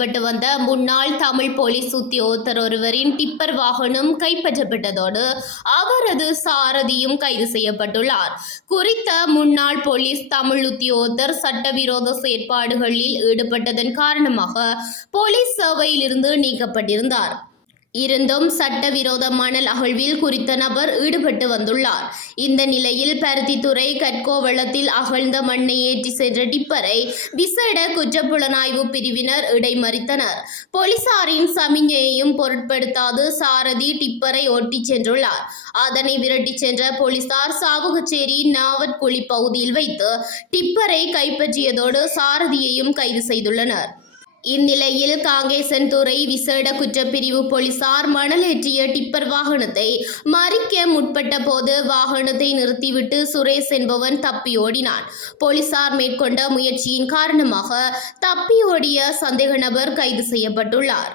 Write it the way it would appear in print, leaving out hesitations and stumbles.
ஈடுபட்டு வந்த முன்னாள் தமிழ் போலீஸ் உத்தியோகத்தர் ஒருவரின் டிப்பர் வாகனம் கைப்பற்றப்பட்டதோடு அவரது சாரதியும் கைது செய்யப்பட்டுள்ளார். குறித்த முன்னாள் போலீஸ் தமிழ் உத்தியோகத்தர் சட்டவிரோத செயற்பாடுகளில் ஈடுபட்டதன் காரணமாக போலீஸ் சேவையில் இருந்து நீக்கப்பட்டிருந்தார். இருந்தும் சட்டவிரோத மணல் அகழ்வில் குறித்த நபர் ஈடுபட்டு வந்துள்ளார். இந்த நிலையில் பருத்தித்துறை கட்கோவளத்தில் அகழ்ந்த மண்ணை ஏற்றி சென்ற டிப்பரை விசேட குற்றப்புலனாய்வு பிரிவினர் இடைமறித்தனர். போலீசாரின் சமிஞ்ஞையையும் பொருட்படுத்தாது சாரதி டிப்பரை ஓட்டிச் சென்றுள்ளார். அதனை விரட்டிச் சென்ற போலீசார் சாவகச்சேரி நாவற்குழி பகுதியில் வைத்து டிப்பரை கைப்பற்றியதோடு சாரதியையும் கைது செய்துள்ளனர். இந்நிலையில் காங்கேசன்துறை விசேட குற்றப்பிரிவு போலீசார் மணல் ஏற்றிய டிப்பர் வாகனத்தை மறிக்க முற்பட்ட போது வாகனத்தை நிறுத்திவிட்டு சுரேஷ் என்பவன் தப்பியோடினான். போலீசார் மேற்கொண்ட முயற்சியின் காரணமாக தப்பியோடிய சந்தேக நபர் கைது செய்யப்பட்டுள்ளார்.